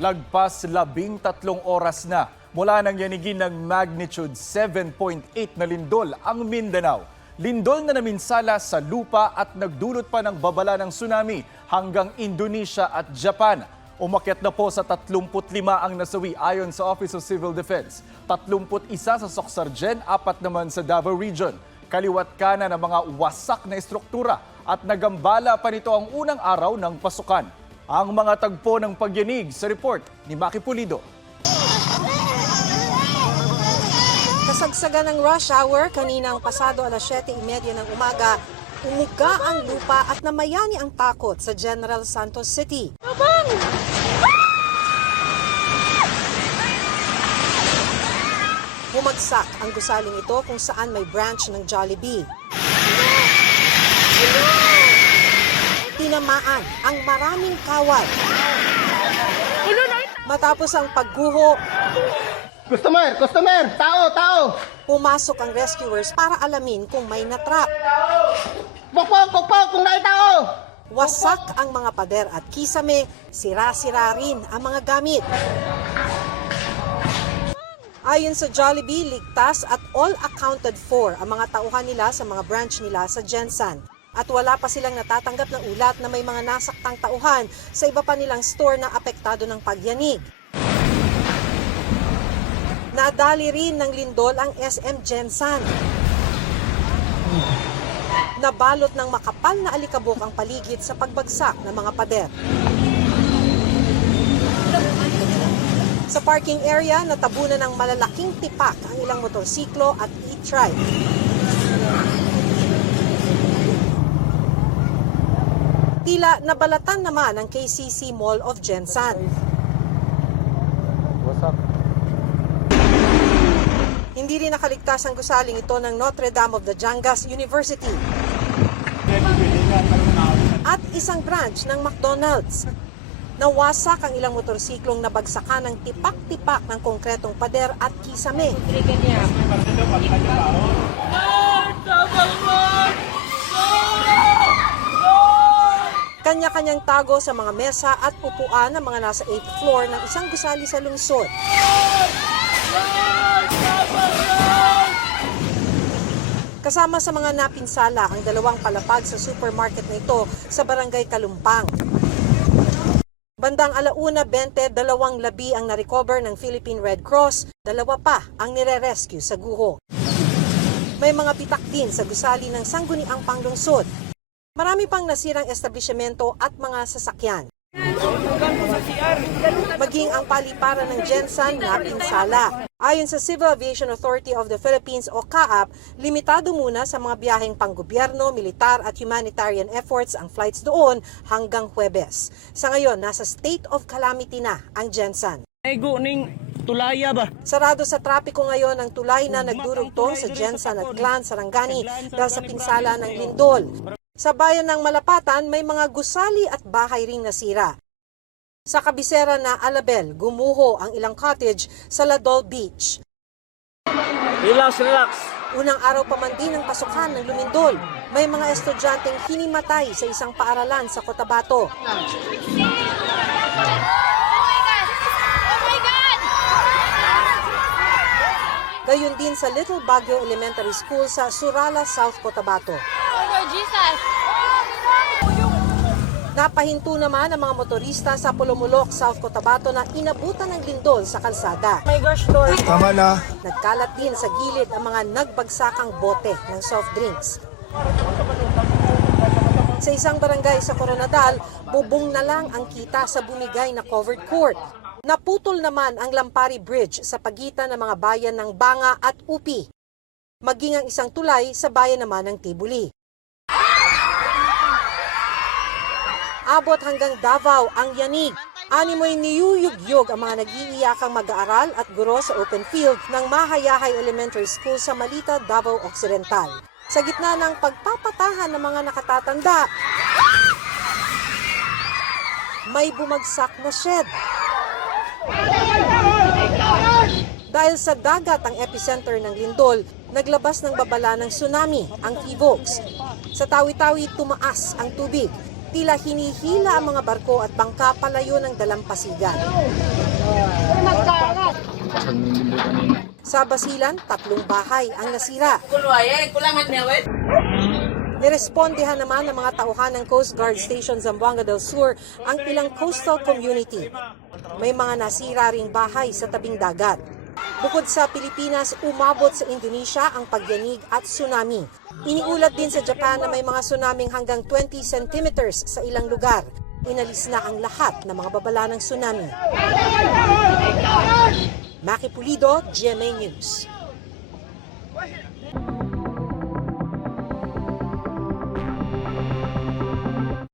Lagpas 13 oras na mula nang yanigin ng magnitude 7.8 na lindol ang Mindanao. Lindol na naminsala sa lupa at nagdulot pa ng babala ng tsunami hanggang Indonesia at Japan. Umakyat na po sa 35 ang nasawi ayon sa Office of Civil Defense. 31 sa Soxargen, 4 naman sa Davao Region. Kaliwat kanan ng mga wasak na estruktura at nagambala pa nito ang unang araw ng pasukan. Ang mga tagpo ng pagyanig sa report ni Maki Pulido. Kasagsagan ng rush hour kaninang pasado alas 7:30 ng umaga, umuga ang lupa at namayani ang takot sa General Santos City. Bumagsak ang gusaling ito kung saan may branch ng Jollibee. Tinamaan ang maraming kawat. Matapos ang pagguho, Customer! Tao! pumasok ang rescuers para alamin kung may natrap. Pokpok! Kung naay tao! Wasak ang mga pader at kisame, sira-sira rin ang mga gamit. Ayon sa Jollibee, ligtas at all accounted for ang mga tauhan nila sa mga branch nila sa Gensan. At wala pa silang natatanggap na ulat na may mga nasaktang tauhan sa iba pa nilang store na apektado ng pagyanig. Nadali rin ng lindol ang SM Gensan. Nabalot ng makapal na alikabok ang paligid sa pagbagsak ng mga pader. Sa parking area, natabunan ng malalaking tipak ang ilang motorsiklo at e-trike. Tila nabalatan naman ang KCC Mall of Gensan. Hindi rin nakaligtas ang gusaling ito ng Notre Dame of the Jangas University at isang branch ng McDonald's. Nawasak ang ilang motorsiklong nabagsakan ng tipak-tipak ng konkretong pader at kisame. Kanya-kanyang tago sa mga mesa at upuan ng mga nasa 8th floor ng isang gusali sa lungsod. Kasama sa mga napinsala ang 2 palapag sa supermarket na ito sa Barangay Kalumpang. Bandang 1:20, 2 labi ang narecover ng Philippine Red Cross, 2 pa ang nire-rescue sa guho. May mga pitak din sa gusali ng Sangguniang Panglungsod. Marami pang nasirang establishmento at mga sasakyan. Maging ang paliparan ng Gensan napinsala. Ayon sa Civil Aviation Authority of the Philippines o CAAP, limitado muna sa mga biyaheng panggobyerno, militar at humanitarian efforts ang flights doon hanggang Huwebes. Sa ngayon, nasa state of calamity na ang Gensan. Tulaya ba? Sarado sa trapiko ngayon ang tulay na nagdurugtong sa Gensan at Clan, Sarangani dahil sa pinsala ng lindol. Sa bayan ng Malapatan, may mga gusali at bahay ring nasira. Sa kabisera na Alabel, gumuho ang ilang cottage sa Ladol Beach. Relax. Unang araw pa man din ng pasukan ng lumindol. May mga estudyanteng hinimatay sa isang paaralan sa Cotabato. Gayon din sa Little Baguio Elementary School sa Surala, South Cotabato. Napahinto naman ang mga motorista sa Pulumulok, South Cotabato na inabutan ng lindol sa kalsada. Tama na. Nagkalat din sa gilid ang mga nagbagsakang bote ng soft drinks. Sa isang barangay sa Coronadal, bubong na lang ang kita sa bumigay na covered court. Naputol naman ang Lampari Bridge sa pagitan ng mga bayan ng Banga at Upi. Maging ang isang tulay sa bayan naman ng Tibuli. Abot hanggang Davao ang yanig. Animoy niyuyugyog ang mga nag-iiyakang mag-aaral at guro sa open field ng Mahayahay Elementary School sa Malita, Davao Occidental. Sa gitna ng pagpapatahan ng mga nakatatanda, may bumagsak na shed. Dahil sa dagat ang epicenter ng lindol, naglabas ng babala ng tsunami ang Phivolcs. Sa Tawi-Tawi tumaas ang tubig. Tila hinihila ang mga barko at bangka palayo ng dalampasigan. Sa Basilan, 3 bahay ang nasira. Nirespondehan naman ng mga tauhan ng Coast Guard Station Zamboanga del Sur ang ilang coastal community. May mga nasira ring bahay sa tabing dagat. Bukod sa Pilipinas, umabot sa Indonesia ang pagyanig at tsunami. Iniulat din sa Japan na may mga tsunaming hanggang 20 centimeters sa ilang lugar. Inalis na ang lahat ng mga babala ng tsunami. Maki Pulido, GMA News.